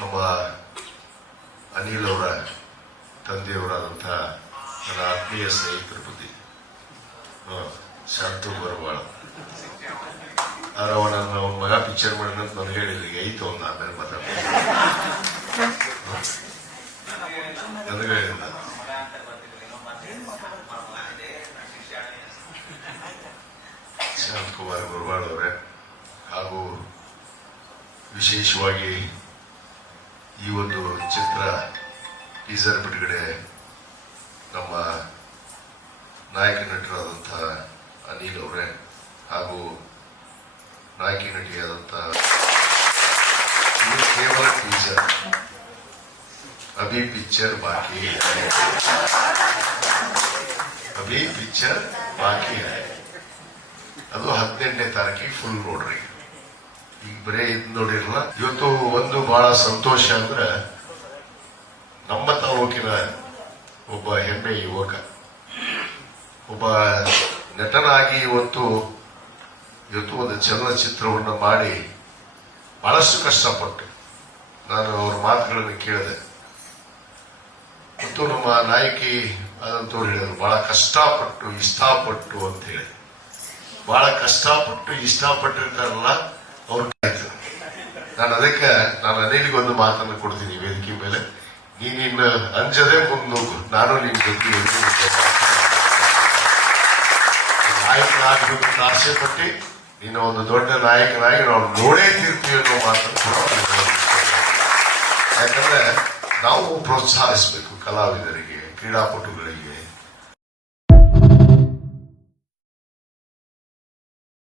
ನಮ್ಮ ಅನಿಲ್ ಅವರ ತಂದೆಯವರಾದಂಥ ನನ್ನ ಆತ್ಮೀಯ ಸ್ನೇಹಿತರ ಬುದ್ಧಿ ಶಾಂತು ಬರಬಾಳ ಆದ್ರೆ ಅವನನ್ನು ಅವನ ಮಗ ಪಿಕ್ಚರ್ ಮಾಡಿದಂತ ನನಗೆ ಹೇಳಿಲ್ಲ. ಈಗ ಐತು ಅವನ್ನ ಆಮೇಲೆ ಮಾತಾಡ್ತೀನಿ ನನಗೆ ಹೇಳಿಲ್ಲ. ಶಾಂತಕುಮಾರ್ ಬರಬಾಳ್ ಅವರೇ ಹಾಗೂ ವಿಶೇಷವಾಗಿ ಈ ಒಂದು ಚಿತ್ರ ಟೀಸರ್ ಬಿಡುಗಡೆ ನಮ್ಮ ನಾಯಕ ನಟರಾದಂಥ ಅನಿಲ್ ಅವರೇ ಹಾಗೂ ನಾಯಕಿ ನಟಿಯಾದಂಥ ಕೇವಲ ಟೀಸರ್ ಅಭಿ ಪಿಕ್ಚರ್ ಬಾಕಿ ಅಭಿ ಪಿಕ್ಚರ್ ಬಾಕಿ ಅದು 18ನೇ ತಾರೀಕಿಗೆ ಫುಲ್ ನೋಡ್ರಿ. ಈಗ ಬರೇ ಇದು ನೋಡಿರಲ್ಲ. ಇವತ್ತು ಒಂದು ಬಹಳ ಸಂತೋಷ ಅಂದ್ರೆ ನಮ್ಮ ತಾಲೂಕಿನ ಒಬ್ಬ ಹೆಮ್ಮೆ ಯುವಕ, ಒಬ್ಬ ನಟನಾಗಿ ಇವತ್ತು ಒಂದು ಚಲನಚಿತ್ರವನ್ನು ಮಾಡಿ ಬಹಳಷ್ಟು ಕಷ್ಟಪಟ್ಟು ನಾನು ಅವ್ರ ಮಾತುಗಳನ್ನು ಕೇಳಿದೆ. ಮತ್ತು ನಮ್ಮ ನಾಯಕಿ ಆದಂತವ್ರು ಹೇಳಿದ್ರು ಬಹಳ ಕಷ್ಟಪಟ್ಟು ಇಷ್ಟಪಟ್ಟು ಅಂತ ಹೇಳಿ. ಬಹಳ ಕಷ್ಟಪಟ್ಟು ಇಷ್ಟಪಟ್ಟಿರ್ತಾರಲ್ಲ ಅವ್ರು ಆಯ್ತು. ನಾನು ಅದಕ್ಕೆ ನಾನು ಅನಿಲ್ಗೊಂದು ಮಾತನ್ನು ಕೊಡ್ತೀನಿ ವೇದಿಕೆ ಮೇಲೆ. ನೀನಿನ್ನ ಅಂಜದೆ ಮುಂದೋಗು, ನಾನು ನಿನ್ ಜೊತೆ ನಾಯಕನಾಗಬೇಕು ಅಂತ ಆಸೆ ಪಟ್ಟು ನೀನು ಒಂದು ದೊಡ್ಡ ನಾಯಕನಾಗಿ ನಾವು ನೋಡೇ ತೀರ್ತೀವಿ ಅನ್ನೋ ಮಾತನ್ನು ಕೂಡ ಯಾಕಂದ್ರೆ ನಾವು ಪ್ರೋತ್ಸಾಹಿಸಬೇಕು ಕಲಾವಿದರಿಗೆ, ಕ್ರೀಡಾಪಟುಗಳಿಗೆ,